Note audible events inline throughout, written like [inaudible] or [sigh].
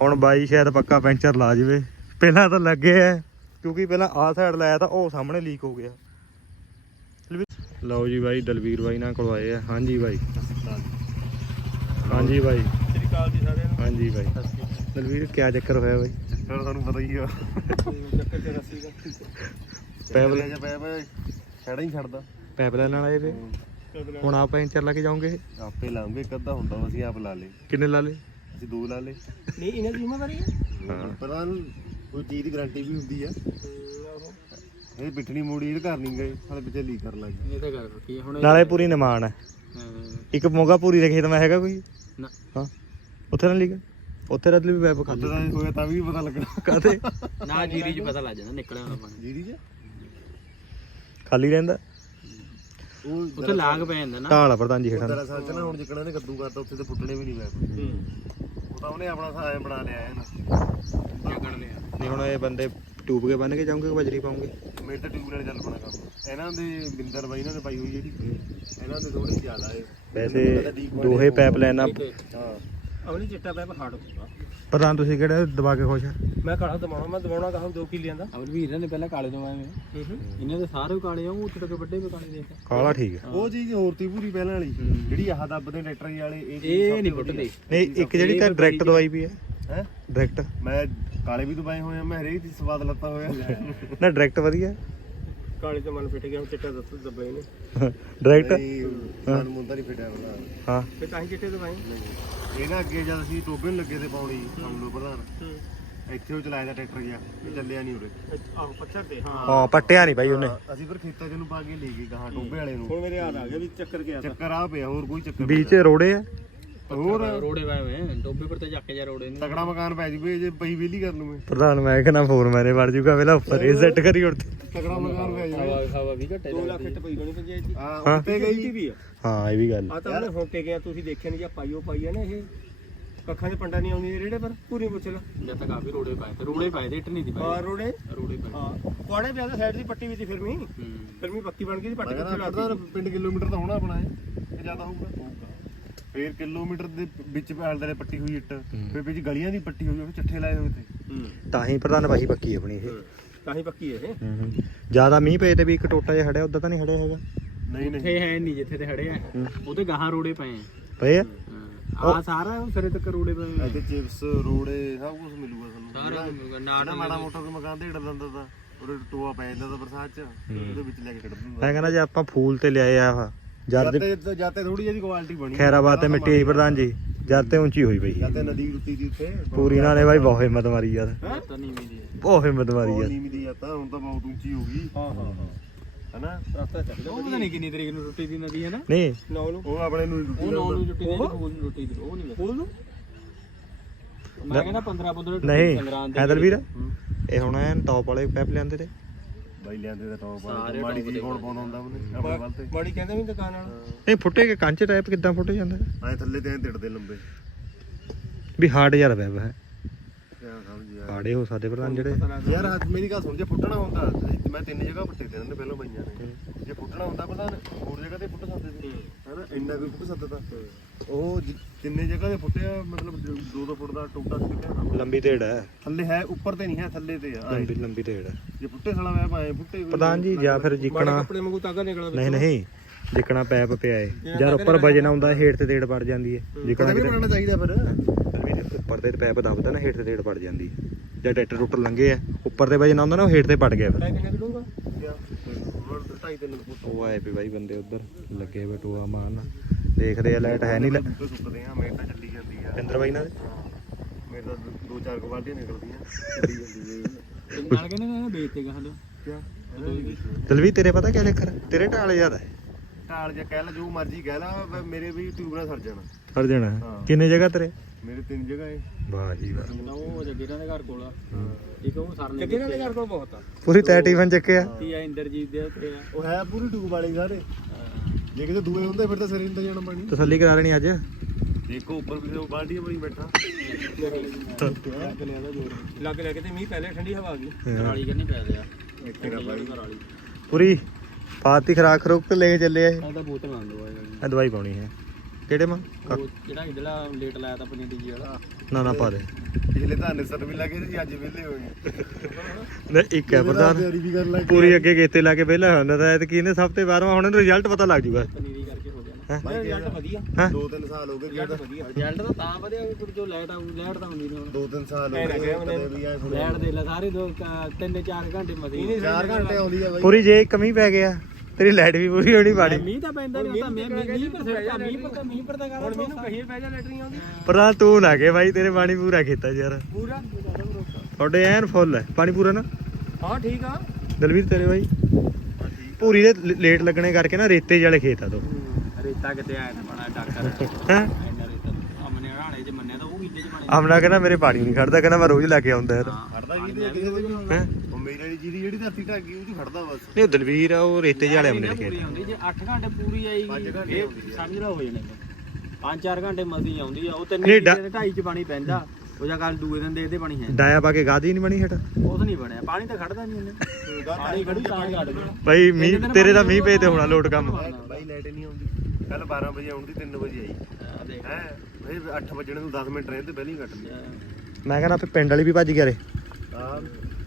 ਹੁਣ ਬਾਈ ਸ਼ਾਇਦ ਪੱਕਾ ਪੈਂਚਰ ਲਾ ਜਵੇ। ਪਹਿਲਾਂ ਤਾਂ ਲੱਗੇ ਐ ਕਿਉਂਕਿ ਪਹਿਲਾਂ ਆਹ ਸਾਈਡ ਲਾਇਆ ਤਾਂ ਉਹ ਸਾਹਮਣੇ ਲੀਕ ਹੋ ਗਿਆ। ਲਓ ਜੀ ਬਾਈ ਦਲਵੀਰ ਬਾਈ ਨਾਲ ਕੋਲ ਆਏ ਆ। ਹਾਂਜੀ ਬਾਈ। ਹਾਂਜੀ ਬਾਈ। ਸ੍ਰੀ ਅਕਾਲ ਜੀ ਸਾਰਿਆਂ ਨੂੰ ਹਾਂਜੀ ਬਾਈ। ਦਲਵੀਰ ਕਿਆ ਚੱਕਰ ਹੋਇਆ ਬਾਈ? ਫਿਰ ਤੁਹਾਨੂੰ ਪਤਾ ਹੀ ਆ। ਚੱਕਰ ਚ ਰੱਸੀ ਦਾ ਪੈਪ ਜੇ ਪੈ ਪੈ ਛੜਾ ਹੀ ਛੱਡਦਾ। ਪੈਪਲਾਈਨ ਨਾਲ ਆਏ ਵੇ ਹੁਣ ਆਪ ਪੈਂਚਰ ਲਾ ਕੇ ਜਾਓਗੇ? ਆਪੇ ਲਾਉਂਗੇ ਇੱਕ ਅੱਧਾ ਹੁੰਦਾ ਅਸੀਂ ਆਪ ਲਾ ਲੇ ਕਿੰਨੇ ਲਾ ਲੇ ਅਸੀਂ ਦੋ ਲਾ ਲੇ ਨਹੀਂ ਇਹਨਾਂ ਦੀ ਜ਼ਿੰਮੇਵਾਰੀ ਹੈ? ਹਾਂ। ਪਰ ਕੋਈ ਚੀਜ਼ ਦੀ ਗਾਰੰਟੀ ਵੀ ਹੁੰਦੀ ਆ। ਇਹ ਪਿੱਠਣੀ ਮੋੜੀ ਇਹ ਘਰ ਨਹੀਂ ਗਏ ਹਾਲੇ ਪਿੱਛੇ ਲੀਕ ਕਰਨ ਲੱਗ ਗਏ। ਇਹ ਤਾਂ ਗੱਲ ਕੀ ਹੁਣ ਨਾਲੇ ਪੂਰੀ ਨਿਮਾਣ ਹੈ। ਇੱਕ ਮੋਗਾ ਪੂਰੀ ਦੇ ਖੇਤ ਮੈਂ ਹੈਗਾ ਕੋਈ? ਨਾ। ਹਾਂ। ਉੱਥੇ ਨਾ ਲਿਖਿਆ ਉੱਥੇ ਰਦਲੀ ਵੀ ਉੱਥੇ ਖਾਲੀ। ਤਾਂ ਹੋਇਆ ਤਾਂ ਵੀ ਪਤਾ ਲੱਗਣਾ। ਕਾਤੇ ਨਾ ਜੀਰੀ ਚ ਪਤਾ ਲੱਗ ਜਾਂਦਾ ਨਿਕਲਿਆ ਹੋਣਾ ਪਾਣੀ। ਜੀਰੀ ਚ? ਖਾਲੀ ਰਹਿੰਦਾ? ਉਹ ਉੱਥੇ ਲਾਗ ਪੈ ਜਾਂਦਾ ਨਾ। ਢਾਲ ਆ ਪ੍ਰਧਾਨ ਜੀ ਹੇਠਾਂ ਦਰਅਸਲ ਚ ਨਾ ਹੁਣ ਜਿੱਕਣਾ ਨੇ ਕੱਦੂ ਕਰਤਾ ਉੱਥੇ ਤੇ ਫੁੱਟਣੇ ਵੀ ਨਹੀਂ ਪਏ। ਉਹ ਤਾਂ ਉਹਨੇ ਆਪਣਾ ਸਾਇਆ ਬਣਾ ਲਿਆ ਹੈ ਨਾ। ਜਗਣ ਲਿਆ ਨਹੀਂ ਹੁਣ ਇਹ ਬੰਦੇ ਟੂਬ ਕੇ ਬੰਨ ਕੇ ਜਾਓਗੇ ਕਿ ਬਜਰੀ ਪਾਉਂਗੇ ਮੇਰੇ ਤਾਂ ਟਿਊਬ ਨਾਲ ਚੱਲ ਪਣਾ ਕੰਮ। ਇਹਨਾਂ ਦੇ ਬਿੰਦਰ ਬਾਈ ਇਹਨਾਂ ਨੇ ਪਾਈ ਹੋਈ ਜਿਹੜੀ ਇਹਨਾਂ ਦੇ ਥੋੜੀ ਜ਼ਿਆਦਾ ਹੈ ਵੈਸੇ ਦੋਹੇ ਪਾਈਪ ਲਾਈਨਾਂ ਹਾਂ। ਅਵਲੀ ਚਿੱਟਾ ਪੈਪ ਹਾਰਡ ਹੋਊਗਾ ਪ੍ਰਧਾਨ ਤੁਸੀਂ ਕਿਹੜੇ ਦਬਾ ਕੇ ਖੁਸ਼ ਆ? ਮੈਂ ਕਾਲਾ ਦਵਾਉਣਾ ਮੈਂ ਦਵਾਉਣਾ ਕਹਾਂ 2 ਕਿੱਲਿਆਂ ਦਾ। ਅਵਲ ਵੀਰ ਨੇ ਪਹਿਲਾਂ ਕਾਲੇ ਦਵਾਏ ਮੈਂ ਇਹਨਾਂ ਦੇ ਸਾਰੇ ਕਾਲੇ ਆ ਉਹ ਤੱਕ ਵੱਡੇ ਵੀ ਕਾਲੇ ਦੇਖ ਕਾਲਾ ਠੀਕ ਆ। ਉਹ ਚੀਜ਼ ਹੋਰ ਤੀ ਪੂਰੀ ਪਹਿਲਾਂ ਵਾਲੀ ਜਿਹੜੀ ਆਹ ਦੱਬਦੇ ਟਰੈਕਟਰ ਵਾਲੇ ਇਹ ਚੀਜ਼ ਇਹ ਨਹੀਂ ਤੋਂ ਫੁੱਟਦੇ ਨਹੀਂ ਇੱਕ ਜਿਹੜੀ ਤਾਂ ਡਾਇਰੈਕਟ ਦਵਾਈ ਵੀ ਹੈ ਹੈ? ਡਾਇਰੈਕਟ ਮੈਂ ਕਾਲੇ ਵੀ ਦਬਾਏ ਹੋਏ ਆ ਮੈਂ ਹਰੇਕ ਦੀ ਸਵਾਦ ਲੱਤਾ ਹੋਇਆ। ਨਾ ਡਾਇਰੈਕਟ ਵਧੀਆ। ਕਾਲੇ ਤੇ ਮਨ ਫਿੱਟ ਗਿਆ ਹੁਣ ਚਿੱਟਾ ਦੱਸ ਦੱਬੇ ਨੇ ਡਾਇਰੈਕਟ ਨਹੀਂ [laughs] ਸਾਨੂੰ ਮੁੰਡਾ ਨਹੀਂ ਫਿਟਿਆ ਬਣਾ ਹਾਂ। ਤੇ ਤਾਂ ਹੀ ਚਿੱਟੇ ਦਵਾਏ ਇਹ ਨਾ ਅੱਗੇ ਜਦ ਅਸੀਂ ਟੋਬੇ ਨੂੰ ਲੱਗੇ ਤੇ ਪਾਉਣੀ ਹਮ ਲੋ ਪ੍ਰਧਾਨ ਇੱਥੇ ਉਹ ਚਲਾਇਆ ਦਾ ਟਰੈਕਟਰ ਗਿਆ ਇਹ ਚੱਲਿਆ ਨਹੀਂ ਉਰੇ। ਆਹੋ ਪੱਥਰ ਤੇ ਹਾਂ। ਹਾਂ ਪੱਟਿਆ ਨਹੀਂ ਬਾਈ ਉਹਨੇ। ਅਸੀਂ ਫਿਰ ਖੇਤਾਂ ਚ ਨੂੰ ਪਾ ਕੇ ਲੈ ਗਏ ਗਾਹਾਂ ਟੋਬੇ ਵਾਲੇ ਨੂੰ। ਹੁਣ ਮੇਰੇ ਯਾਦ ਆ ਗਿਆ ਵੀ ਚੱਕਰ ਗਿਆ ਚੱਕਰ ਆ ਪਿਆ ਹੋਰ ਕੋਈ ਚੱਕਰ ਵਿੱਚ ਰੋੜੇ ਆ। ਹੋਰ? ਰੋੜੇ ਵਾਏ ਵੇ ਡੋਬੇ ਪਰ ਤੇ ਚੱਕ ਜਾ ਰੋੜੇ ਨੇ। ਤਕੜਾ ਮਕਾਨ ਪੈ ਜੂਵੇ ਜੇ ਪਈ ਵੇਲੀ ਕਰ ਲੂਵੇਂ ਪ੍ਰਧਾਨ ਮੈਂ ਕਹਿੰਦਾ ਫੋਰ ਮੈਨੇ ਵੜ ਜੂਗਾ ਵੇਲਾ ਉੱਪਰ ਇਹ ਸੈੱਟ ਕਰੀ ਉੱਤੇ ਤਕੜਾ ਮਕਾਨ ਪੈ ਜੂਵੇ ਹਵਾ ਹਵਾ ਵੀ ਘਟੇ 2 ਲੱਖ ਫਿੱਟ ਪਈ ਗਣੀ ਪੰਚਾਇਤ ਦੀ ਹਾਂ ਉੱਤੇ ਗਈ। ਵੀ ਆ। ਹਾਂ ਇਹ ਵੀ ਗੱਲ। ਆ ਤਾਂ ਉਹਨੇ ਤੇ ਗਿਆ ਤੁਸੀਂ ਦੇਖਿਆ ਨਹੀਂ ਜਾਂ ਪਾਈਓ ਪਾਈ ਆ ਨਾ ਇਹ। ਕੱਖਾਂ ਦੇ ਪੰਡਾ ਨਹੀਂ ਆਉਂਦੀ ਰੇੜੇ ਪਰ ਪੂਰੀ ਪੁੱਛ ਲਾ। ਜਦ ਤੱਕ ਆ ਵੀ ਰੋੜੇ ਪਾਏ ਤੇ ਰੋੜੇ ਪਾਏ ਤੇ ਇੱਟ ਨਹੀਂ ਦੀ ਪਾਏ। ਹਾਂ ਰੋੜੇ? ਰੋੜੇ ਪਾਏ। ਹਾਂ ਕੋੜੇ ਪਿਆ ਸਾਈਡ ਦੀ ਪੱਟੀ ਵਿੱਚ ਫਿਰਮੀ ਫਿਰਮੀ ਪੱਕੀ ਬਣ ਗਈ ਸੀ ਪੱਟੀ ਕਿੱਥੇ ਲਾਤੀ? ਪਿੰਡ ਕਿਲੋਮੀਟਰ ਤਾਂ ਹੋਣਾ ਆਪਣਾ ਇਹ ਜ਼ਿਆਦਾ ਹੋਊਗਾ। ਫੇਰ ਕਿਲੋਮੀਟਰ ਦੇ ਵਿੱਚ ਪੈਲਦੇ ਨੇ ਪੱਟੀ ਹੋਈ ਇੱਟ ਫਿਰ ਵਿੱਚ ਗਲੀਆਂ ਦੀ ਪੱਟੀ ਹੋਈ ਉਹ ਚੱਠੇ ਲਾਏ ਹੋਏ ਤੇ। ਹੂੰ। ਤਾਂ ਹੀ ਪ੍ਰਧਾਨ ਬਾਈ ਪੱਕੀ ਆਪਣੀ ਇਹ। ਤਾਂ ਹੀ ਪੱਕੀ ਇਹ। ਜ਼ਿਆਦਾ ਮੀਂਹ ਪਏ ਤੇ ਵੀ ਇੱਕ ਟੋਟਾ ਜਿਹਾ ਖੜਿਆ ਉਦਾਂ ਤਾਂ ਨਹੀਂ ਖੜਿਆ ਹੈਗਾ। ਨਹੀਂ ਨਹੀਂ। ਇੱਥੇ ਹੈ ਨਹੀਂ ਜਿੱਥੇ ਤੇ ਖੜੇ ਆ ਉਹਦੇ ਗਾਹਾਂ ਰੋੜੇ ਪਏ ਪਏ ਆ? ਆ ਆ ਸਾਰਾ ਸਿਰੇ ਤੱਕ ਰੋੜੇ ਪਏ ਇੱਥੇ ਚਿਪਸ ਰੋੜੇ ਸਭ ਕੁਝ ਮਿਲੂਗਾ ਤੁਹਾਨੂੰ ਸਾਰਾ ਜਿਹੜਾ- ਜਿਹੜਾ ਮਾੜਾ ਮੋਟਾ ਕੋਈ ਮਕਾਨ ਢੇੜ ਦਿੰਦਾ ਤਾਂ ਉਹਦੇ ਟੋਆ ਪੈ ਜਾਂਦਾ ਤਾਂ ਬਰਸਾਤ ਚ ਉਹਦੇ ਵਿੱਚ ਲੈ ਕੇ ਕੱਢ ਦਿੰਦਾ ਮੈਂ ਕਹਿੰਦਾ ਜੇ ਆਪਾਂ ਫੂਲ ਤੇ ਲਿਆਏ ਆ ਆਹ ਜਦ ਦੇ ਜਾਤੇ ਜਾਤੇ ਥੋੜੀ ਜਿਹੀ ਕੁਆਲਿਟੀ ਬਣੀ। ਖੈਰਾਬਾਦ ਤੇ ਮਿੱਟੀ ਆਈ ਪ੍ਰਧਾਨ ਜੀ ਜਦ ਤੇ ਉੱਚੀ ਹੋਈ ਪਈ ਜਾਤੇ ਨਦੀ ਰੁੱਤੀ ਦੀ ਉੱਥੇ। ਪੂਰੀ ਨਾਲ ਨੇ ਬਾਈ ਬਹੁਤ ਹਿੰਮਤ ਮਾਰੀ ਯਾਰ। ਤਾਂ ਨਹੀਂ ਮਿਲੀ ਬਹੁਤ ਹਿੰਮਤ ਮਾਰੀ ਯਾਰ। ਨੀਵੀਂ ਦੀ ਜਾਤਾ ਹੁਣ ਤਾਂ ਬਹੁਤ ਉੱਚੀ ਹੋ ਗਈ। ਹਾਂ ਹਾਂ ਹਾਂ। ਹਨਾ? ਰਸਤਾ ਚੱਲਦਾ ਉਹ ਪਤਾ ਨਹੀਂ ਕਿੰਨੀ ਤਰੀਕ ਨੂੰ ਟੁੱਟੀ ਦੀ ਨਦੀ ਹੈ ਨਾ। ਨਹੀਂ। ਨੌ ਨੂੰ। ਉਹ ਆਪਣੇ ਨੂੰ ਉਹ ਨੌ ਨੂੰ ਟੁੱਟੀ ਦੀ ਫੂਲ ਨੂੰ ਟੁੱਟੀ ਦੀ ਉਹ ਨਹੀਂ ਫੂਲ ਨੂੰ? ਮੈਂ ਕਹਿੰਦਾ 15 15 ਨਹੀਂ। ਹੈਦਰ ਵੀਰ ਇਹ ਹੁਣ ਐਨ ਟੌਪ ਵਾਲੇ ਪੈਪ ਲਿਆਂਦੇ ਤੇ। ਬਾਈ ਲਿਆਂਦੇ ਦਾ ਟੌਪ ਵਾਲੇ ਮਾੜੀ ਜੀ ਕੋਲ ਪਾਉਂਦਾ ਹੁੰਦਾ ਉਹਨੇ ਆਪਣੇ ਵੱਲ ਤੇ। ਬੜੀ ਕਹਿੰਦੇ ਵੀ ਦੁਕਾਨ ਨਾਲ ਨਹੀਂ ਫੁੱਟੇ ਕੇ ਕੰਚ ਟਾਈਪ ਕਿੱਦਾਂ ਫੁੱਟੇ ਜਾਂਦੇ? ਐ ਥੱਲੇ ਤੇ ਐਂ ਟਿੜਦੇ ਲੰਬੇ। ਵੀ ਹਾਰਡ ਯਾਰ ਪੈਪ ਹੈ। ਯਾਰ ਹਾਰਡੇ ਹੋ ਸਕਦੇ ਪ੍ਰਧਾਨ ਜਿਹੜੇ। ਯਾਰ ਅੱਜ ਮੇਰੀ ਗੱਲ ਸੁਣ ਜੇ ਫੁੱਟਣਾ ਹੁੰਦਾ ਤੇ ਮੈਂ ਤਿੰਨ ਜਗ੍ਹਾ ਫੁੱਟੇ ਤੇ ਨੇ ਪਹਿਲਾਂ ਬਾਈਆਂ ਨੇ। ਜੇ ਫੁੱਟਣਾ ਹੁੰਦਾ ਪਤਾ ਹੋਰ ਜਗ੍ਹਾ ਤੇ ਫੁੱਟ ਸਕਦੇ ਸੀ। ਹਨਾ ਇੰਨਾ ਕੋਈ ਫੁੱਟ ਸਕਦਾ ਉਹ ਤਿੰਨੇ ਜਗ੍ਹਾ ਤੇ ਫੁੱਟਿਆ ਮਤਲਬ 2-2 ਫੁੱਟ ਦਾ ਟੋਟਾ ਸੀ ਲੰਬੀ ਢੇੜ ਹੈ। ਥੱਲੇ ਹੈ ਉੱਪਰ ਤੇ ਨਹੀਂ ਹੈ ਥੱਲੇ ਤੇ ਆ ਲੰਬੀ ਲੰਬੀ ਢੇੜ ਹੈ। ਜੇ ਫੁੱਟੇ ਸਾਲਾ ਮੈਂ ਪਾਏ ਫੁੱਟੇ ਵੀ- ਪ੍ਰਧਾਨ ਜੀ ਜਾਂ ਫਿਰ ਜਿੱਕਣਾ ਕੱਪੜੇ ਵਾਂਗੂ ਤਾਗਾ ਨਿਕਲਦਾ ਨਹੀਂ ਨਹੀਂ ਜਿੱਕਣਾ ਪੈਪ ਪਿਆ ਏ। ਜਦ ਉੱਪਰ ਵਜਨ ਆਉਂਦਾ ਹੇਠ ਤੇ ਢੇੜ ਪੜ ਜਾਂਦੀ ਹੈ। ਜਿੱਕਣਾ ਵੀ ਕਿਤੇ ਬਣਾਉਣਾ ਚਾਹੀਦਾ ਫਿਰ? ਵੀ ਉੱਪਰ ਤੇ ਪੈਪ ਦਬਦਾ ਨਾ ਹੇਠ ਤੇ ਢੇੜ ਪੜ ਜਾਂਦੀ ਹੈ ਜਾਂ ਟਰੈਕਟਰ ਟੁੱਟਰ ਲੰਗੇ ਆ ਉੱਪਰ ਤੇ ਆਉਂਦਾ ਨਾ ਉਹ ਹੇਠ ਤੇ ਪੜ ਗਿਆ ਫਿਰ। ਉਹ ਆਏ ਪਏ ਬਾਈ ਬੰਦੇ ਉਧਰ ਲੱਗੇ ਵੇ ਟੋਆ ਮਾਰਨ। ਦੇਖਦੇ ਆ ਲਾਈਟ ਹੈ ਨਹੀਂ ਸੁੱਕਦੇ ਆ ਮੇਰੇ ਤਾਂ ਚੱਲੀ ਜਾਂਦੀ ਆ। ਪਿੰਦਰ ਬਾਈ ਨਾਲ? ਮੇਰੇ ਤਾਂ ਦੋ- ਦੋ ਚਾਰ ਕੁਆਲਟੀਆਂ ਨਿਕਲਦੀਆਂ। ਚੱਲੀ ਜਾਂਦੀ ਹੈ ਨਾਲ ਕਹਿੰਦੇ ਨੇ ਵੇਚਤੇਗਾ ਹਲੋ ਕਿਆ? ਦਲਵੀ ਤੇਰੇ ਪਤਾ ਕਿਆ ਹੈ? ਤੇਰੇ ਢਾਲ ਜ਼ਿਆਦਾ ਹੈ। ਢਾਲ ਜਾਂ ਕਹਿ ਲਾ ਜੋ ਮਰਜ਼ੀ ਕਹਿ ਲਾ ਮੇਰੇ ਵੀ ਟਿਊਬ ਨਾਲ ਸਰ ਜਾਣਾ ਹਰ ਜਾਣਾ। ਕਿੰਨੇ ਜਗ੍ਹਾ ਤੇਰੇ? ਮੇਰੇ ਤਿੰਨ ਜਗ੍ਹਾ ਏ। ਵਾਹ ਜੀ ਵਾਹ। ਉਹ ਜੱਗੇਰਾਂ ਦੇ ਘਰ ਕੋਲ ਆ। ਠੀਕ ਉਹ ਸਰਨੇ ਜੱਗੇਰਾਂ ਦੇ ਘਰ ਕੋਲ ਬਹੁਤ ਆ। ਪੂਰੀ ਤੈ ਟੀਫਨ ਚੱਕਿਆ ਕੀ ਆ ਇੰਦਰਜੀਤ ਦੇ ਉੱਤੇ ਆ। ਉਹ ਹੈ ਪੂਰੀ ਟਿਊਬ ਵਾਲੇ ਸਾਰੇ। ਜੇ ਕਿਤੇ ਦੂਏ ਹੁੰਦੇ ਫਿਰ ਤਾਂ ਸਿਰੇ ਤੇ ਜਾਣਾ ਪਾਣੀ। ਤਸੱਲੀ ਕਰਾ ਲੈਣੀ ਅੱਜ। ਦੇਖੋ ਉੱਪਰ ਵੀ ਉਹ ਬਾਲਟੀਆਂ ਬਣੀ ਬੈਠਾ। ਲੱਗ ਲੱਗ ਤੇ ਮੀਂਹ ਪਹਿਲੇ ਠੰਡੀ ਹਵਾ ਆ ਗਈ। ਕਰਾਲੀ ਕਰਨੀ ਪੈ ਗਿਆ ਤੇਰਾ ਬਾਈ ਕਰਾਲੀ ਪੂਰੀ ਫਾਤੀ ਖਰਾਕ ਖਰੋਕ ਤੇ ਲੈ ਕੇ ਚੱਲੇ ਆ। ਇਹ ਤਾਂ ਬੋਤਲ ਆਂਦੋ ਆ ਇਹ ਦਵਾਈ ਪਾਉਣੀ ਹੈ। ਕਿਹੜੇ ਮਾਂ? ਉਹ ਜਿਹੜਾ ਇਧਰਲਾ ਲੇਟ ਲਾਇਆ ਤਾਂ ਪਨੀਰ ਜੀ ਵਾਲਾ। ਨਾ ਨਾ ਪਾ ਦੇ। ਪਿਛਲੇ ਤਾਂ ਨਿਸਰ ਵੀ ਲੱਗੇ ਸੀ ਅੱਜ ਵਿਹਲੇ ਹੋ ਗਏ ਨਹੀਂ ਇੱਕ ਹੈ ਪ੍ਰਧਾਨ। ਪੂਰੀ ਅੱਗੇ ਗੇਤੇ ਲਾ ਕੇ ਵਿਹਲਾ ਹੁੰਦਾ ਤਾਂ ਐਤ ਕੀ ਨੇ ਸਭ ਤੇ ਬਾਅਦ ਹੁਣ ਇਹਨੂੰ ਰਿਜ਼ਲਟ ਪਤਾ ਲੱਗ ਜੂਗਾ। ਪਨੀਰੀ ਕਰਕੇ ਹੋ ਰਿਜ਼ਲਟ ਵਧੀਆ। ਹੈਂ? ਦੋ ਤਿੰਨ ਸਾਲ ਹੋ ਗਏ ਰਿਜ਼ਲਟ ਵਧੀਆ। ਰਿਜ਼ਲਟ ਤਾਂ ਤਾਂ ਵਧੀਆ ਕਿ ਕੁਝ ਜੋ ਲਾਈਟ ਆਉ ਲਾਈਟ ਤਾਂ ਹੁੰਦੀ ਨਹੀਂ। ਹੁਣ ਦੋ ਤਿੰਨ ਸਾਲ ਹੋ ਗਏ ਲਾਈਟ ਦੇ ਲਾ ਸਾਰੇ ਦੋ ਕ- ਤਿੰਨ ਚਾਰ ਘੰਟੇ ਮਸੀਂ। 4 ਘੰਟੇ ਆਉਂਦੀ ਆ ਬਾਈ। ਪੂਰੀ ਜੇ ਕਮੀ ਪੈ ਗਿਆ। ਤੇਰੀ ਲਾਈਟ ਵੀ ਪੂਰੀ ਹੋਣੀ ਬਾੜੀ ਮੀਂਹ ਤਾਂ ਪੈਂਦਾ ਨਹੀਂ ਤਾਂ ਮੀਂਹ ਮੀਂਹ ਪਰ ਸਿਰ ਤਾਂ ਮੀਂਹ ਪਰ ਤਾਂ ਮੀਂਹ ਪਰ ਤਾਂ ਕਰ ਹੁਣ ਮੈਨੂੰ ਕਹੀਏ ਪੈ ਜਾ ਲੈਟਰੀ ਆਉਂਦੀ ਪ੍ਰਧਾਨ ਤੂੰ ਨਾ ਕੇ ਬਾਈ ਤੇਰੇ ਪਾਣੀ ਪੂਰਾ ਖੇਤਾ ਯਾਰ। ਪੂਰਾ? ਤੁਹਾਡੇ ਐਨ ਫੁੱਲ ਹੈ ਪਾਣੀ ਪੂਰਾ ਨਾ। ਹਾਂ ਠੀਕ ਆ। ਦਲਵੀਰ ਤੇਰੇ ਬਾਈ। ਪੂਰੀ ਦੇ ਲੇਟ ਲੱਗਣੇ ਕਰਕੇ ਨਾ ਰੇਤੇ ਵਾਲੇ ਖੇਤ ਆ ਤੋ। ਰੇਤਾ ਕਿਤੇ ਆਇਆ ਤਾਂ ਬੜਾ ਟੱਕਰ ਹੈ? ਅਮਨੇ ਕਹਿੰਦਾ ਮੇਰੇ ਪਾਣੀ ਨਹੀਂ ਖੜਦਾ ਕਹਿੰਦਾ ਮੈਂ ਰੋਜ਼ ਲੈ ਕੇ ਆਉਂਦਾ ਯਾਰ। ਖੜਦਾ ਤੇ ਕਿਸੇ ਦੇ ਵੀ ਨਹੀਂ ਹੈ? ਉਹ ਮੇਰੇ ਵਾਲੀ ਜੀਰੀ ਜਿਹੜੀ ਧਰਤੀ ਢੱਕ ਗਈ ਉਹ ਚ ਖੜਦਾ ਬਸ। ਨਹੀਂ ਉਹ ਦਲਵੀਰ ਆ ਉਹ ਰੇਤੇ ਵਾਲੇ ਆਮਨੇ ਖੇਤ। ਪੂਰੀ ਆਉਂਦੀ ਜੇ 8 ਘੰਟੇ ਪੂਰੀ ਪੰਜ ਆਏਗੀ ਘੰਟੇ ਇਹ ਆਉਂਦੀ ਆ। ਸਮਝ ਲਾ ਹੋ ਜਾਣੇ 5-4 ਘੰਟੇ ਮਸੀ ਆਉਂਦੀ ਆ ਉਹ ਤਿੰਨ ਨਹੀਂ, ਡਾ- ਢਾਈ ਚ ਪਾਣੀ ਪੈਂਦਾ ਉਹ ਜਾਂ ਕੱਲ ਦੂਏ ਦਿਨ ਦੇ ਇਹਦੇ ਪਾਣੀ ਹੈ। ਡਾਇਆ ਪਾ ਕੇ ਗਾਦੀ ਨਹੀਂ ਬਣੀ ਹਟ ਉਹ ਤਾਂ ਨਹੀਂ ਬਣਿਆ ਪਾਣੀ ਤਾਂ ਖੜਦਾ ਨਹੀਂ ਇਹਨੇ। ਪਾਣੀ ਖੜੂ ਤਾਂ ਘੜ ਗਿਆ ਬਾਈ ਮੀਂਹ ਤੇਰੇ ਦਾ ਮੀਂਹ ਪਏ ਤੇ ਹੋਣਾ ਲੋਟ ਕੰਮ। ਬਾਈ ਲਾਈਟ ਨਹੀਂ ਆਉਂਦੀ। ਕੱਲ 12 ਵਜੇ ਆਉਣ ਦੀ 3 ਵਜੇ ਆਈ। ਦੇਖ। ਹੈ ਬਈ 8 ਵਜੇ ਨੂੰ 10 ਮਿੰਟ ਰਹੇ ਤੇ ਪਹਿਲਾਂ ਹੀ ਕੱਟ ਲਿਆ ਮੈਂ ਕਹਿੰਦਾ ਪਿੰਡ ਵਾਲੀ ਵੀ ਭੱਜ ਗਿਆ ਰੇ ਆ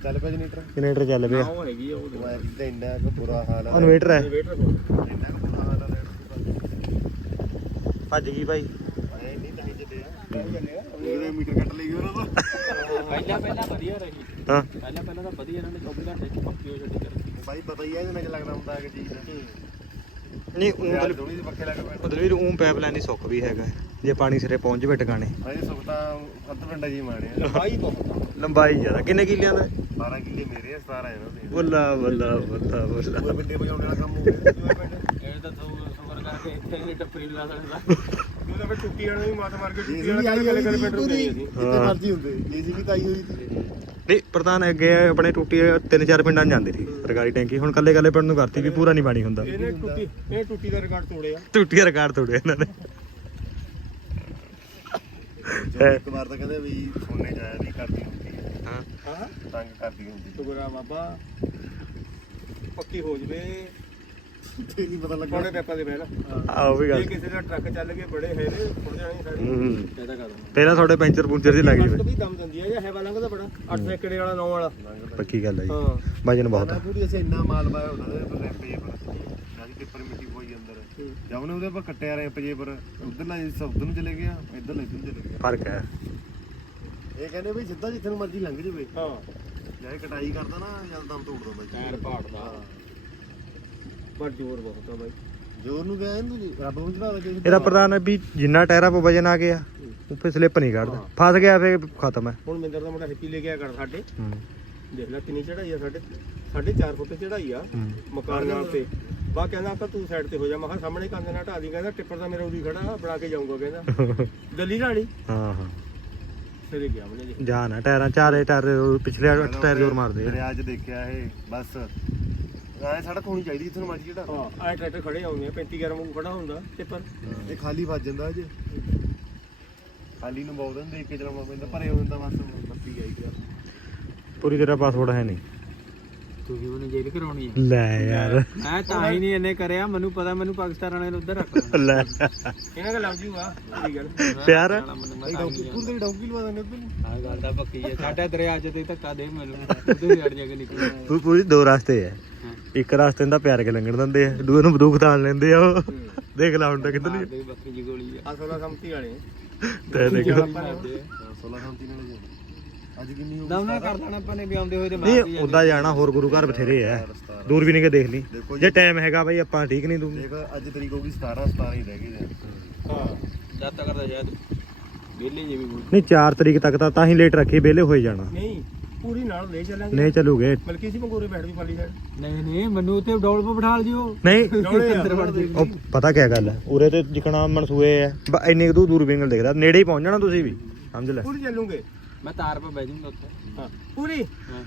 ਚੱਲ ਪਿਆ ਜਨਰੇਟਰ? ਜਨਰੇਟਰ ਚੱਲ ਪਿਆ। ਉਹ ਹੈਗੀ ਆ ਉਹ ਉਹ ਐ ਤਾਂ ਇੰਨਾ ਕੁ ਬੁਰਾ ਹਾਲ ਆ। ਇਨਵੇਟਰ ਹੈ। ਇਨਵੇਟਰ ਇੰਨਾ ਕੁ ਬੁਰਾ ਹਾਲ ਆ ਭੱਜ ਗਈ ਭਾਈ। ਐ ਨਹੀਂ ਤਾਂ ਹੀ ਚੱਲੇ ਆ। ਉਹਦੇ ਮੀਟਰ ਕੱਟ ਲਈ ਉਹਨਾਂ ਤੋਂ ਪਹਿਲਾਂ ਪਹਿਲਾਂ ਵਧੀਆ ਰਹੀ। ਹਾਂ। ਪਹਿਲਾਂ ਪਹਿਲਾਂ ਤਾਂ ਵਧੀਆ ਇਹਨਾਂ ਨੇ 24 ਘੰਟੇ ਚ ਪੱਕੀ ਹੋ ਛੱਡੀ ਕਰ ਬਾਈ ਪਤਾ ਹੀ ਆ ਇਹਦੇ ਨਾਲ ਲੱਗਦਾ ਹੁੰਦਾ ਕਿ ਚੀਜ਼ ਨਹੀਂ ਉਹ ਯਾਰ ਦਲ- ਥੋੜੀ ਜਿਹੀ ਪੱਖੇ ਲੱਗ ਪੈਣ ਦਲਵੀਰ ਉਹ ਪਾਈਪਲਾਈਨ ਦੀ ਸੁੱਕ ਵੀ ਹੈਗਾ। ਜੇ ਪਾਣੀ ਸਿਰੇ ਪਹੁੰਚ ਜਵੇ ਟਿਕਾਣੇ। ਅਜੇ ਸੁਖ ਤਾਂ ਅੱਧ ਪਿੰਡਾ ਜੀ ਮਾਣੇ ਆ। ਲੰਬਾਈ ਬਹੁਤ ਲੰਬਾਈ ਜ਼ਿਆਦਾ। ਕਿੰਨੇ ਕਿੱਲਿਆਂ ਦਾ? 12 ਕਿੱਲੇ ਮੇਰੇ ਆ 17 ਇਹਨਾਂ ਦੇ ਬੱਲਾ ਬੱਲਾ ਬੱਲਾ ਬੱਲਾ। ਪੂਰੇ ਪਿੰਡੇ ਵਜਾਉਣ ਵਾਲਾ ਕੰਮ ਹੋ ਗਿਆ ਦੂਏ ਪਿੰਡ। ਇਹ ਤਾਂ ਸੋ ਸਫਰ ਕਰਕੇ ਇੱਥੇ ਹੀ ਟੱਪਰੀ ਲਾ ਦੇਣਾ ਉਹਦਾ ਫਿਰ ਟੁੱਟੀ ਵਾਲਾ ਵੀ ਮਾਰ ਮਾਰ ਕੇ ਟੁੱਟੀ ਵਾਲਾ ਗੱਲ ਕਰ ਪੈਟਰੋਲ ਪੂਰੀ ਗਈ ਸੀ। ਜਿੱਥੇ ਮਰਜ਼ੀ ਹੁੰਦੇ। ਜੀਸੀਬੀ ਤਾਂ ਆਈ ਹੋਈ ਸੀ। ਨਹੀਂ ਪ੍ਰਧਾਨ ਅੱਗੇ ਆਪਣੇ ਟੁੱਟੀ ਤਿੰਨ ਚਾਰ ਪਿੰਡਾਂ 'ਚ ਜਾਂਦੀ ਸੀ ਸਰਕਾਰੀ ਟੈਂਕੀ। ਹੁਣ ਕੱਲੇ ਕੱਲੇ ਪਿੰਡ ਨੂੰ ਕਰਤੀ ਵੀ ਪੂਰਾ ਨਹੀਂ ਪਾਣੀ ਹੁੰਦਾ। ਇਹਨੇ ਟੁੱਟੀ ਇਹ ਟੁੱਟੀ ਦਾ ਰਿਕਾਰਡ ਤੋੜਿਆ। ਟੁੱਟੀ ਦਾ ਰਿਕਾਰਡ ਤੋੜਿਆ ਇਹਨਾਂ ਨੇ। ਜੋ ਇੱਕ ਵਾਰ ਤਾਂ ਕਹਿੰਦੇ ਵੀ ਸੋਨੇ ਜਾਇਆ ਨਹੀਂ ਕਰਦੀ ਹੁੰਦੀ ਹੈ ਹਾਂ। ਹਾਂ? ਤੰਗ ਕਰਦੀ ਹੁੰਦੀ ਸ਼ੁਕਰਾ ਬਾਬਾ ਪੱਕੀ ਹੋ ਜਵੇ। ਤੇ ਨਹੀਂ ਪਤਾ ਲੱਗਾ। ਕੋੜੇ ਪੈਪਾ ਦੇ ਪਹਿਲਾਂ ਆਹ ਉਹ ਵੀ ਜੇ ਗੱਲ ਕਿਸੇ ਦਾ ਟਰੱਕ ਚੱਲ ਕੇ ਬੜੇ ਹੈ ਨੇ ਫੁੱਟ ਜਾਣੀ ਸਾਡੀ ਹੂੰ ਇਹਦਾ ਕਰ ਪਹਿਲਾਂ ਤੁਹਾਡੇ ਪੈਂਚਰ ਪੁੰਚਰ ਦੀ ਲੱਗ ਜਵੇ ਵੀ ਦਮ ਦਿੰਦੀ ਆ ਜਾਂ ਹੈਵਾ ਲੰਘਦਾ ਬੜਾ। 8 ਏਕੜੇ ਵਾਲਾ 9 ਵਾਲਾ। ਪੱਕੀ ਗੱਲ ਹੈ ਜੀ। ਹਾਂ। ਵਜਨ ਬਹੁਤ ਹੈ ਪੂਰੀ ਅਸੀਂ ਇੰਨਾ ਮਾਲ ਪਾਇਆ ਤੇ ਪਰ ਰੈਪੇ ਪਰ ਜਾਨੀ ਟਿੱਪਰ ਮਿੱਟੀ ਪੋਈ ਅੰਦਰ। ਜਦ ਉਹਨੇ ਉਹਦੇ ਪਰ ਕੱਟਿਆ ਰੈਪ ਜੇ ਪਰ ਉਧਰ ਲਾ ਉਧਰ ਨੂੰ ਚਲੇ ਗਿਆ ਇੱਧਰ ਲੈ ਇੱਧਰ ਨੂੰ ਚਲੇ ਗਿਆ। ਫ਼ਰਕ ਹੈ ਇਹ ਕਹਿੰਦੇ ਵੀ ਸਿੱਧਾ ਜਿੱਥੇ ਨੂੰ ਮਰਜ਼ੀ ਲੰਘ ਜਾਵੇ। ਹਾਂ। ਜਾਂ ਇਹ ਕਟਾਈ ਕਰਦਾ ਨਾ ਜਦ ਦਮ ਤੋੜ ਦਿੰਦਾ ਜੀ। ਟਾਇਰ ਪਾੜਦਾ। ਪਰ ਜ਼ੋਰ ਬਹੁਤ ਆ ਬਾਈ। ਜੋਰ ਨੂੰ ਗਿਆ ਇਹਨੂੰ ਰੱਬ ਨੂੰ ਚੜਾ ਦੇ ਇਹਦਾ ਪ੍ਰਧਾਨ ਹੈ ਵੀ ਜਿੰਨਾ ਟਾਇਰਾਂ 'ਤੇ ਵਜਨ ਆ ਗਿਆ ਉਹ ਫਿਰ ਸਲਿੱਪ ਨਹੀਂ ਕੱਢਦਾ। ਫਸ ਗਿਆ ਫਿਰ ਖਤਮ ਹੈ। ਹੁਣ ਮਿੰਦਰ ਦਾ ਮੁੰਡਾ ਹਿੱਪੀ ਲੈ ਗਿਆ ਕਰ ਸਾਡੇ। ਹੂੰ। ਦੇਖ ਲੈ ਕਿੰਨੀ ਚੜਾਈ ਆ ਸਾਡੇ ਸਾਢੇ 4 ਫੁੱਟ ਚੜਾਈ ਆ ਹੂੰ। ਮਕਾਨ ਨਾਲ ਤੇ। ਬਾ ਕਹਿੰਦਾ ਅੰਕਲ ਤੂੰ ਸਾਈਡ ਤੇ ਹੋ ਜਾ ਮੈਂ ਕਿਹਾ ਸਾਹਮਣੇ ਕੰਧ ਨਾਲ ਢਾ ਦੀ ਕਹਿੰਦਾ ਟਿੱਪਰ ਤਾਂ ਮੇਰਾ ਉਰੀ ਖੜਾ ਬਣਾ ਕੇ ਜਾਊਂਗਾ ਕਹਿੰਦਾ। [laughs] ਦਿੱਲੀ ਰਾਣੀ। ਹਾਂ ਹਾਂ। ਸਿਰੇ ਗਿਆ ਉਹਨੇ ਜਾਨ ਹੈ ਟਾਇਰਾਂ ਚਾਰੇ ਟਾਇਰ ਪਿਛਲੇ ਅੱਠ ਟਾਇਰ ਜ਼ੋਰ ਮਾਰਦੇ ਆ। ਦਰਿਆ 'ਚ ਦੇਖਿਆ ਇਹ ਬਸ। ਐ ਸੜਕ ਹੋਣੀ ਚਾਹੀਦੀ ਜਿੱਥੇ ਨੂੰ ਮਰਜ਼ੀ ਜਿਹੜਾ ਹਾਂ ਆਹ ਟਰੈਕਟਰ ਖੜੇ ਆਉਂਦੇ ਆ 35 11 ਵਾਂਗੂ ਖੜਾ ਹੁੰਦਾ ਟਿੱਪਰ। ਇਹ ਖਾਲੀ ਵੱਜ ਜਾਂਦਾ ਅਜੇ ਖਾਲੀ ਨੂੰ ਬਹੁਤ ਦੇਖ ਕੇ ਚਲਾਉਣਾ ਪੈਂਦਾ ਭਰੇ ਹੋ ਜਾਂਦਾ ਬਸ ਬੱਤੀ ਗਈ ਗਿਆ ਪੂਰੀ ਤੇਰਾ ਪਾਸਵਰਡ ਹੈ ਨਹੀਂ। ਤੁਸੀਂ ਉਹਨੂੰ ਜੇਲ੍ਹ ਕਰਾਉਣੀ ਹੈ ਲੈ ਯਾਰ। ਮੈਂ ਤਾਂ ਹੀ ਨਹੀਂ ਇਹਨੇ ਕਰਿਆ ਮੈਨੂੰ ਪਤਾ ਮੈਨੂੰ ਪਾਕਿਸਤਾਨ ਵਾਲਿਆਂ ਨੂੰ ਉੱਧਰ ਰੱਖ ਲੈ। ਇਹਨਾਂ ਦਾ ਲੱਗ ਜੂਗਾ ਕੀ ਗੱਲ। ਪਿਆਰ ਭਾਈ ਡੌਂਕੀ ਕੁੱਤੇ ਡੌਂਕੀ ਲਵਾ ਦਿੰਦੇ ਉਧਰ ਨੂੰ। ਆ ਗੱਲ ਤਾਂ ਪੱਕੀ ਹੈ ਸਾਡੇ ਦਰਿਆ 'ਚ ਤੇ ਧੱਕਾ ਦੇ ਮੈਨੂੰ ਉਧਰ ਹੀ ਅੜ ਜਾ ਕੇ ਨਿਕਲ ਪੂ- ਪੂਰੀ ਦੋ ਰਸਤੇ ਹੈ ਇੱਕ ਰਸਤੇ ਦਾ ਪਿਆਰ ਕੇ ਲੰਘਣ ਦਿੰਦੇ ਆ ਦੂਏ ਨੂੰ ਬੰਦੂਕ ਤਾਣ ਲੈਂਦੇ ਆ ਉਹ। ਦੇਖ ਲਾ ਹੁਣ ਤਾਂ ਕਿੱਧਰ ਨਹੀਂ ਦੇ ਬੱਕਰੀ ਜੀ ਗੋਲੀ ਆ। ਅਸਲਾ ਸੰਮਤੀ ਵਾਲੇ ਤੇ ਦੇਖ ਲਾ। 16 ਸੰਤੀ ਨਾਲ ਜਾਂਦੇ ਅੱਜ ਕਿੰਨੀ ਹੋ ਦਮ ਨਾਲ ਕਰ ਲੈਣਾ ਆਪਾਂ ਨੇ ਵੀ ਆਉਂਦੇ ਹੋਏ ਤੇ ਨਹੀਂ ਉਦਾਂ ਜਾਣਾ ਹੋਰ ਗੁਰੂ ਘਰ ਬਥੇਰੇ ਐ ਦੂਰ ਵੀ ਨਹੀਂ ਕੇ ਦੇਖ ਲਈ। ਜੀ ਜੇ। ਟਾਈਮ ਹੈਗਾ ਬਈ ਆਪਾਂ ਠੀਕ ਨਹੀਂ ਤੂੰ ਦੇਖ ਅੱਜ ਤਰੀਕ ਹੋ ਗਈ 17 17 ਹੀ ਰਹਿ ਨੇ। ਹਾਂ ਜਦ ਤੱਕ ਕਰਦਾ ਸ਼ਾਇਦ। ਵਿਹਲੇ ਜਿਵੇਂ ਕੋਈ। ਨਹੀਂ 4 ਤਰੀਕ ਤੱਕ ਤਾਂ ਤਾਂ ਹੀ ਲੇਟ ਰੱਖੀ ਵਿਹਲੇ ਹੋਏ ਜਾਣਾ। ਨਹੀਂ ਪੂਰੀ ਨਾਲ ਲੈ ਚੱਲਾਂਗੇ। ਨਹੀਂ ਚੱਲੂਗੇ। ਬਲਕਿ ਸੀ ਮੰਗੂਰੇ ਬੈਠ ਵੀ ਪਾਲੀ ਸਾਈਡ ਨਹੀਂ ਨਹੀਂ ਮੈਨੂੰ ਉੱਥੇ ਡੌਲ ਪੇ ਬਿਠਾ ਲਿਓ। ਨਹੀਂ। ਅੰਦਰ ਵੜ ਜੀ ਉਹ ਪਤਾ ਕੀ ਗੱਲ ਹੈ ਉਰੇ ਤੇ ਜਿਕਣਾ ਮਨਸੂਏ ਐ ਬ- ਇੰਨੀ ਕੁ ਦੂਰ ਦੂਰਬੀਨ ਨਾਲ ਦੇਖਦਾ ਨੇੜੇ ਹੀ ਪਹੁੰਚ ਜਾਣਾ ਤੁਸੀਂ ਵੀ ਸਮਝ ਲੈ। ਪੂਰੀ ਚੱਲੂਗੇ। ਮੈਂ ਤਾਰ 'ਤੇ ਬਹਿ ਜਾਊਂਗਾ ਉੱਥੇ। ਹਾਂ ਪੂਰੀ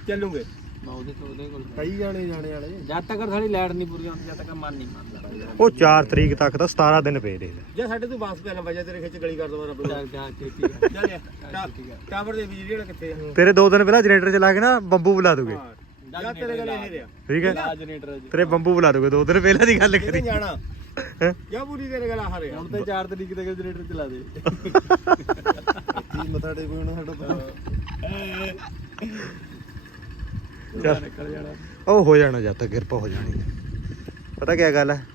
ਚੱਲੂਗੇ। ਮੈਂ ਉਹਦੇ ਤੋਂ ਉਹਦੇ ਕੋਲ ਕਈ ਜਾਣੇ ਜਾਣੇ ਵਾਲੇ। ਜਦ ਤੱਕ ਸਾਡੀ ਲਾਈਟ ਨਹੀਂ ਪੂਰੀ ਆਉਂਦੀ ਜਦ ਤੱਕ ਮਨ ਨਹੀਂ ਮੰਨਦਾ ਉਹ 4 ਤਰੀਕ ਤੱਕ ਤਾਂ 17 ਦਿਨ ਪਏ ਨੇ। ਜੇ ਸਾਡੇ ਤੋਂ ਵਾਪਸ ਪੈਣਾ ਵਜਾ ਤੇਰੇ ਖਿੱਚ ਗਲੀ ਕਰ ਦਵਾ ਰੱਬ ਚੱਲ ਠੀਕ ਹੈ। ਚੱਲ ਟਾਵਰ ਦੇ ਬਿਜਲੀ ਜਿਹੜਾ ਕਿੱਥੇ ਆ? ਤੇਰੇ ਦੋ ਦਿਨ ਪਹਿਲਾਂ ਜਨਰੇਟਰ ਚਲਾ ਕੇ ਨਾ ਬੰਬੂ ਬੁਲਾ ਦੂਗੇ। ਹਾਂ ਜਾਂ ਤੇਰੇ ਗਲੇ ਇਹ ਰਿਹਾ ਠੀਕ ਹੈ। ਜਨਰੇਟਰ ਤੇਰੇ ਬੰਬੂ ਬੁਲਾ ਦੂਗੇ ਦੋ ਦਿਨ ਪਹਿਲਾਂ ਦੀ ਗੱਲ ਕਰੀ। ਜਾਣਾ? ਜਾਂ ਪੂਰੀ ਤੇਰੇ ਗਲਾ ਹਾਰੇ ਹੁਣ ਤੇ 4 ਤਰੀਕ ਤੱਕ ਜਨਰੇਟਰ ਚਲਾ ਦੇ। ਕੀ ਮਥਾ ਡੇ ਕੋਈ ਨਾ ਸਾਡਾ ਤਾਂ। ਚੱਲ। ਨਿਕਲ ਜਾਣਾ ਉਹ ਹੋ ਜਾਣਾ ਜਦ ਤੱਕ ਕਿਰਪਾ ਹੋ ਜਾਣੀ। ਹੈ। ਪਤਾ ਕੀ ਗੱਲ ਹੈ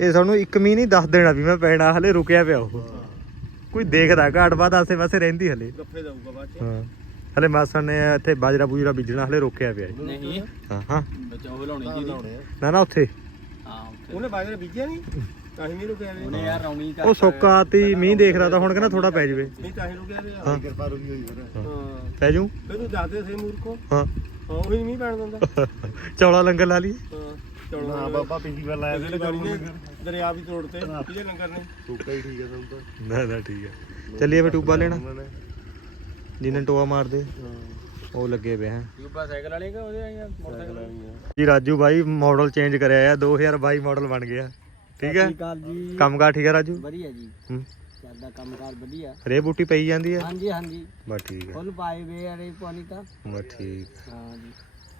ਇਹ ਸਾਨੂੰ ਇੱਕ ਮੀਂਹ ਨਹੀਂ ਦੱਸ ਦੇਣਾ ਵੀ ਮੈਂ ਪੈਣਾ ਹਲੇ ਰੁਕਿਆ ਪਿਆ ਉਹ। ਕੋਈ ਦੇਖਦਾ ਘਾਟ ਬਾਦ ਆਸੇ ਪਾਸੇ ਰਹਿੰਦੀ ਹਲੇ। ਗੱਫੇ ਜਾਊਗਾ ਬਾਅਦ ਚ। ਹਾਂ। ਹਲੇ ਮਾਸਨ ਨੇ ਇੱਥੇ ਬਾਜਰਾ ਬੂਜਰਾ ਬੀਜਣਾ ਹਲੇ ਰੋਕਿਆ ਪਿਆ ਜੀ। ਨਹੀਂ। ਹਾਂ ਹਾਂ। ਬਚਾਓ ਲਾਉਣੀ ਜੀ ਲਾਉਣੇ ਆ। ਨਾ ਨਾ ਉੱਥੇ। ਹਾਂ ਉੱਥੇ। ਉਹਨੇ ਬਾਜਰਾ ਬੀਜਿਆ ਨਹੀਂ? ਤਾਂ ਹੀ ਨਹੀਂ ਰੁਕਿਆ ਵੇ ਉਹਨੇ ਯਾਰ ਰੌਣੀ ਕਰ ਉਹ ਸੋਕਾ ਤੀ ਮੀਂਹ ਦੇਖ ਰਹਾ ਤਾਂ ਹੁਣ ਕਹਿੰਦਾ ਥੋੜਾ ਪੈ ਜਵੇ। ਨਹੀਂ ਤਾਂ ਹੀ ਰੁਕਿਆ ਵੇ ਹਾਂ। ਕਿਰਪਾ ਰੁਕੀ ਹੋਈ ਫਿਰ। ਹਾਂ। ਪੈ ਜੂ? ਫਿਰ ਤੂੰ ਦੱਸਦੇ ਸੀ ਮੂਰਖੋ। ਹਾਂ। ਹਾਂ ਉਹੀ ਨਹੀਂ ਪੈਣ ਦਿੰਦਾ। [laughs] ਚੌਲਾ ਲੰਗਰ ਲਾ ਲਈ ਹਾਂ ਨਾ ਬਾਬਾ ਪਿਛਲੀ ਵਾਰ ਲਾਇਆ ਇਹਦੇ ਸੀ ਦਰਿਆ ਵੀ ਤੋੜਤੇ ਇਹਦੇ ਲੰਗਰ ਨੇ। ਟੂਕਾ ਹੀ ਠੀਕ ਹੈ ਤੁਹਾਨੂੰ ਤਾਂ। ਨਾ ਨਾ ਠੀਕ ਹੈ ਚੱਲੀਏ ਫੇ ਟੂਬਾ ਲੈਣਾ। ਜਿੰਨੇ ਟੋਆ ਮਾਰਦੇ। ਉਹ ਲੱਗੇ ਪਏ ਹੈ ਯੂਬਾ ਸਾਈਕਲ ਵਾਲੇ ਕਿ ਉਹਦੇ ਆਈਆਂ ਮੋਟਰਸਾਈਕਲ ਵਾਲੇ? ਜੀ ਰਾਜੂ ਬਾਈ ਮਾਡਲ ਚੇਂਜ ਕਰਿਆ ਆ। 2022 ਮਾਡਲ ਬਣ ਗਿਆ ਠੀਕ ਹੈ? ਕਾਲ ਜੀ। ਕੰਮਕਾਰ ਠੀਕ ਹੈ ਰਾਜੂ? ਵਧੀਆ ਜੀ। ਹੂੰ। ਸਾਡਾ ਕੰਮਕਾਰ ਵਧੀਆ। ਰੇ ਬੂਟੀ ਪਈ ਜਾਂਦੀ ਹੈ? ਹਾਂਜੀ ਹਾਂਜੀ। ਬਸ ਠੀਕ ਹੈ। ਫੁੱਲ ਪਾਏ ਵੇ ਅਰੇ ਪਾਣੀ ਤਾਂ। ਬਸ ਠੀਕ ਹਾਂ। ਜੀ।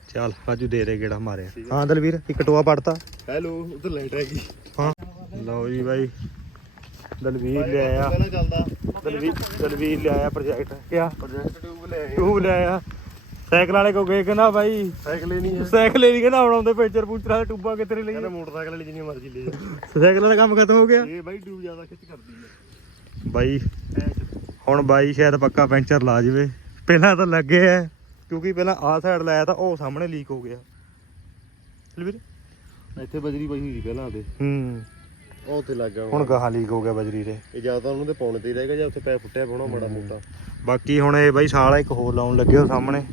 ਚੱਲ ਰਾਜੂ ਦੇ ਦੇ ਗੇੜਾ ਮਾਰਿਆ। ਹਾਂ ਦਲਵੀਰ ਇੱਕ ਟੋਆ ਪੜਤਾ। ਹੈਲੋ ਉਧਰ ਲਾਈਟ ਹੈਗੀ ਹਾਂ। ਲਓ ਜੀ ਬਾਈ। ਦਲਵੀਰ ਪਹਿਲਾਂ ਚੱਲਦਾ। ਦਲਵੀਰ ਦਲਵੀਰ ਲਿਆਇਆ ਪ੍ਰੋਜੈਕਟ। ਕਿਆ? ਪ੍ਰੋਜੈਕਟ ਟਿਊਬ ਲੈ ਆਏ। ਟੂਬ ਲਿਆਇਆ ਸਾਈਕਲ ਵਾਲੇ ਕੋ ਗਏ ਕਹਿੰਦਾ ਬਾਈ ਸਾਈਕਲ ਹੀ ਨਹੀਂ ਹੈ। ਸਾਈਕਲ ਹੀ ਨਹੀਂ ਕਹਿੰਦਾ ਬਣਾਉਂਦੇ ਪੈਂਚਰ ਪੂਚਰਾਂ ਦੇ ਟੂਬਾਂ ਕਿਤਰੇ ਲਈ ਕਹਿੰਦਾ ਮੋਟਰਸਾਈਕਲ ਵਾਲੀ ਜਿੰਨੀ ਮਰਜ਼ੀ ਲੈ ਜਾ ਸਾਈਕਲ ਵਾਲਾ ਕੰਮ ਖਤਮ ਹੋ ਗਿਆ? ਇਹ ਬਾਈ ਟਿਊਬ ਜ਼ਿਆਦਾ ਖਿੱਚ ਕਰਦੀ ਹੈ। ਬਾਈ। ਹੁਣ ਬਾਈ ਸ਼ਾਇਦ ਪੱਕਾ ਪੈਂਚਰ ਲਾ ਜਵੇ। ਪਹਿਲਾਂ ਤਾਂ ਲੱਗੇ ਐ ਕਿਉਂਕਿ ਪਹਿਲਾਂ ਆਹ ਸਾਈਡ ਲਾਇਆ ਤਾਂ ਉਹ ਸਾਹਮਣੇ ਲੀਕ ਹੋ ਗਿਆ। ਦਲਵੀਰ ਇੱਥੇ ਬਜਰੀ ਪਈ ਹੋਈ ਪਹਿਲਾਂ ਤੇ। ਹੂੰ। ਉਹ ਉੱਥੇ ਲੱਗ ਗਿਆ। ਹੁਣ ਗਾਹਾਂ ਲੀਕ ਹੋ ਗਿਆ ਬਜਰੀ ਦੇ ਇਹ ਜ਼ਿਆਦਾ ਉਹਨੂੰ ਤੇ ਪਾਉਣੇ ਤੇ ਹੀ ਰਹੇਗਾ ਜਾਂ ਉੱਥੇ ਪੈ ਫੁੱਟਿਆ ਪਾਉਣਾ ਮਾੜਾ ਮੋਟਾ। ਬਾਕੀ ਹੁਣ ਇਹ ਬਾਈ ਸਾਲਾ ਇੱਕ ਹੋਰ ਲਾਉਣ ਲੱਗੇ ਉਹ ਸਾਹਮਣੇ।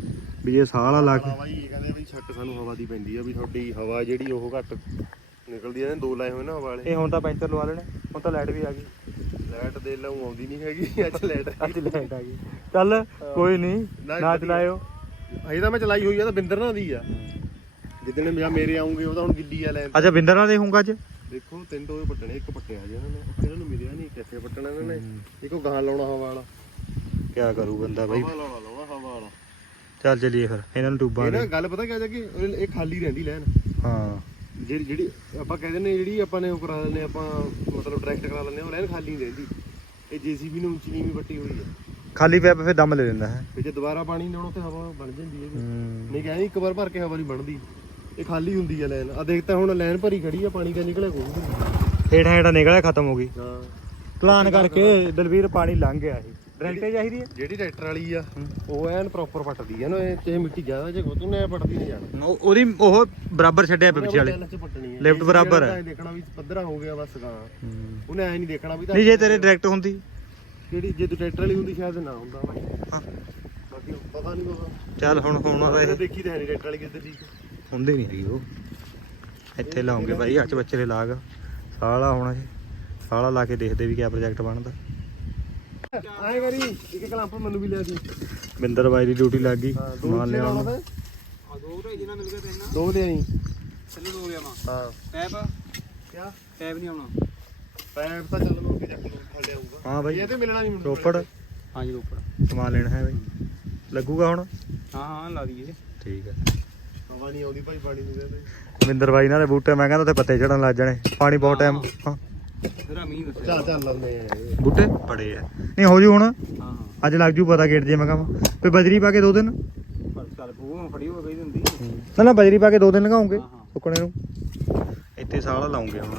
ਵੀ ਇਹ ਸਾਲਾ ਲਾ ਕੇ। ਹਾਂ ਬਾਈ ਇਹ ਕਹਿੰਦੇ ਵੀ ਛੱਟ ਸਾਨੂੰ ਹਵਾ ਦੀ ਪੈਂਦੀ ਆ ਵੀ ਤੁਹਾਡੀ ਹਵਾ ਜਿਹੜੀ ਉਹ ਘੱਟ ਨਿਕਲਦੀ ਆ ਨੇ ਦੋ ਲਾਏ ਹੋਏ ਨਾ ਹਵਾ ਵਾਲੇ। ਇਹ ਹੁਣ ਤਾਂ ਪੈਂਚਰ ਲਵਾ ਲੈਣੇ ਹੁਣ ਤਾਂ ਲਾਈਟ ਵੀ ਆ ਗਈ। ਲਾਈਟ ਦੇ ਲਾਉ ਆਉਂਦੀ ਨਹੀਂ ਹੈਗੀ ਅੱਜ ਲਾਈਟ ਅੱਜ ਲਾਈਟ ਆ ਗਈ। ਚੱਲ ਕੋਈ ਨਹੀਂ ਨਾ। ਚਲਾਇਓ। ਅਜੇ ਤਾਂ ਮੈਂ ਚਲਾਈ ਹੋਈ ਆ ਤਾਂ ਬਿੰਦਰ ਨਾਲ ਦੀ ਆ। ਜਿੱਦਣ ਜਾਂ ਮੇਰੇ ਆਉਂਗੇ ਉਹ ਤਾਂ ਹੁਣ ਗਿੱਲੀ ਆ ਲੈਣ। ਅੱਛਾ ਬਿੰਦਰ ਨਾਲ ਦੇਖੂੰਗਾ ਅੱਜ? ਦੇਖੋ ਤਿੰਨ ਟੋਏ ਪੱਟਣੇ ਇੱਕ ਪੱਟਿਆ ਜੀ ਇਹਨਾਂ ਨੇ ਇਹਨਾਂ ਨੂੰ ਮਿਲਿਆ ਨਹੀਂ ਕਿੱਥੇ ਪੱਟਣਾ ਇਹਨਾਂ ਨੇ? ਇੱਕੋ ਗਾਂ ਲਾਉਣਾ ਹਵਾ ਵਾਲਾ। ਕਿਆ ਕਰੂ ਬੰਦਾ ਬਾਈ? ਹਵਾ ਲਾਉਣਾ ਲਾਉਣਾ ਹਵਾ ਵਾਲਾ। ਚੱਲ ਚਲੀਏ ਫਿਰ ਇਹਨਾਂ ਨੂੰ ਟੂਬਾਂ ਇਹ ਨਾ ਦੇ। ਗੱਲ ਪਤਾ ਕਿਆ ਜੱਗੇ ਇਹ ਖਾਲੀ ਰਹਿੰਦੀ ਲੈਣ। ਹਾਂ। ਜਿਹੜੀ ਜਿਹੜੀ ਆਪਾਂ ਕਹਿੰਦੇ ਨੇ ਜਿਹੜੀ ਆਪਾਂ ਨੇ ਉਹ ਕਰਾ ਲੈਂਦੇ ਆਪਾਂ ਮਤਲਬ ਡਾਇਰੈਕਟ ਕਰਾ ਲੈਂਦੇ ਉਹ ਲੈਣ ਖਾਲੀ ਨਹੀਂ ਰਹਿੰਦੀ। ਇਹ ਜੀਸੀਬੀ ਨੂੰ ਉੱਚੀ ਨੀਵੀਂ ਵੱਟੀ ਹੋਈ ਹੈ। ਖਾਲੀ ਪਿਆ ਫਿਰ ਦਮ ਲੈ ਲੈਂਦਾ ਹੈ। ਤੇ ਜੇ ਦੁਬਾਰਾ ਪਾਣੀ ਲਾਉਣਾ ਤੇ ਹਵਾ ਬਣ ਜਾਂਦੀ ਹੈ। ਹੂੰ। ਨਹੀਂ ਕਹਿੰਦੇ ਇੱਕ ਵਾਰ ਭਰ ਕੇ ਹਵਾ ਨਹੀਂ ਬਣਦੀ। ਇਹ ਖਾਲੀ ਹੁੰਦੀ ਹੈ ਲੈਨ ਆ ਦੇਖ ਤਾਂ ਹੁਣ ਲੈਨ ਭਰੀ ਖੜੀ ਆ ਪਾਣੀ ਤਾਂ ਨਿਕਲਿਆ ਕੋਈ ਨਹੀਂ। ਹੇਠਾਂ ਹੇਠਾਂ ਨਿਕਲਿਆ ਖਤਮ ਹੋ ਗਈ। ਹਾਂ। ਪਲਾਨ ਕਰਕੇ ਦਲਵੀਰ ਪਾਣੀ ਲੰਘ ਗਿਆ ਇਹ। ਡਰੈਕਟੇ ਚਾਹੀਦੀ ਹੈ ਜਿਹੜੀ ਟਰੈਕਟਰ ਵਾਲੀ ਆ। ਉਹ ਐਨ ਪ੍ਰੋਪਰ ਪੱਟਦੀ ਆ ਨਾ ਇਹ ਤੇ ਮਿੱਟੀ ਜ਼ਿਆਦਾ ਜੇ ਤੂੰ ਨੇ ਪੱਟਦੀ ਨਹੀਂ ਜਾਣਾ। ਉਹ- ਉਹਦੀ ਉਹ ਬਰਾਬਰ ਛੱਡਿਆ ਪਿਆ ਪਿੱਛੇ ਵਾਲੇ। ਚ ਪੱਟਣੀ ਹੈ Left ਬਰਾਬਰ ਹੈ। ਦੇਖਣਾ ਵੀ ਪੱਧਰਾ ਹੋ ਗਿਆ ਬਸ ਗਾਂ। ਉਹਨੇ ਐ ਨਹੀਂ ਦੇਖਣਾ ਵੀ ਤਾਂ ਨਹੀਂ ਜੇ ਤੇਰੇ ਡਾਇਰੈਕਟ ਹੁੰਦੀ। ਕਿਹੜੀ ਜੇ ਤੂੰ ਟਰੈਕਟਰ ਵਾਲੀ ਹੁੰਦੀ ਸ਼ਾਇਦ ਨਾ ਹੁੰਦਾ ਬਾਈ। ਹਾਂ। ਬਾਕੀ ਪਤਾ ਨਹੀਂ ਪਤਾ ਚੱਲ ਹੁਣ ਹੁਣ ਇਹ ਇਹ ਦੇਖੀ ਤਾਂ ਹੈ ਨਹੀਂ ਟਰੈਕਟਰ ਵਾਲੀ ਕਿਤੇ ਠੀਕ ਹੁੰਦੀ ਨਹੀਂ ਹੈਗੀ ਉਹ। ਇੱਥੇ ਲਾਉਂਗੇ ਬਾਈ ਅੱਜ ਬੱਚੇ ਦੇ ਲਾਗ ਸਾਲਾ ਹੋਣਾ ਜੀ ਸਾਲਾ ਲਾ ਕੇ ਦੇਖਦੇ ਵੀ ਕਿਆ ਪ੍ਰੋਜੈਕਟ ਬਣਦਾ। ਆਏ ਕਰੀ ਇੱਕ ਕਲੰਪ ਮੈਨੂੰ ਵੀ ਲਿਆ ਦੀ ਬਿੰਦਰ ਬਾਈ ਦੀ ਡਿਊਟੀ ਲੱਗ ਗਈ ਮਾਨ ਲਿਆ। ਆ ਦੋ ਮਿਲ ਤਿੰਨ ਦੋ ਲਿਆਈ ਚੱਲੋ ਦੋ ਲਿਆਵਾਂ ਹਾਂ। ਪੈਪ? ਕਿਆ? ਪੈਪ ਨਹੀਂ ਆਉਣਾ। ਪੈਪ ਤਾਂ ਚੱਲ ਨੂੰ ਕੇ ਚੱਕ ਲੂ ਥੱਲੇ ਆਊਗਾ ਹਾਂ ਬਾਈ। ਇਹ ਤੇ ਮਿਲਣਾ ਨਹੀਂ ਮੈਨੂੰ। ਰੋਪੜ? ਹਾਂਜੀ ਰੋਪੜ। ਸਮਾਨ ਲੈਣਾ ਹੈ ਬਾਈ। ਲੱਗੂਗਾ ਹੁਣ? ਹਾਂ ਹਾਂ ਲਾ ਦਈਏ। ਠੀਕ ਹੈ। ਹਵਾ ਨਹੀਂ ਆਉਂਦੀ ਭਾਈ ਪਾਣੀ ਨੂੰ ਕਹਿੰਦੇ ਬਿੰਦਰ ਬਾਈ ਨਾਲ ਦੇ ਬੂਟੇ ਮੈਂ ਕਹਿੰਦਾ ਤੇ ਪੱਤੇ ਝੜਨ ਲੱਗ ਜਾਣੇ। ਪਾਣੀ ਬਹੁਤ ਟਾਈਮ ਹਾਂ। ਫਿਰ ਆ ਮੀਂਹ ਦੱਸਿਆ ਚੱਲ ਚੱਲ ਲਾਉਂਦੇ ਆ। ਇਹ। ਬੂਟੇ? ਬੜੇ ਆ। ਨਹੀਂ ਹੋ ਜੂ ਹੁਣ। ਹਾਂ। ਹਾਂ ਅੱਜ ਲੱਗ ਜੂ ਪਤਾ ਗੇਟ ਜੇ ਮੈਂ ਕਹਾਂ। ਤੇ ਬਜਰੀ ਪਾ ਕੇ ਦੋ ਦਿਨ ਪਰ ਚੱਲ ਬੂਹ ਫੜੀ ਹੋ ਗਈ ਹੁੰਦੀ ਨਾ ਨਾ ਬਜਰੀ ਪਾ ਕੇ ਦੋ ਦਿਨ ਲਗਾਉਂਗੇ ਹਾਂ, ਹਾਂ। ਸੁੱਕਣੇ ਨੂੰ। ਇੱਥੇ ਸਾਲਾ ਲਾਉਂਗੇ ਹੁਣ।